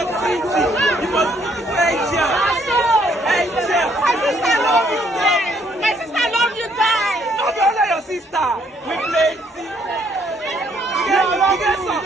You must put it for Angel. Angel. My sister love you, guys. My sister love you, guys. No, don't let your sister. We play. You get some.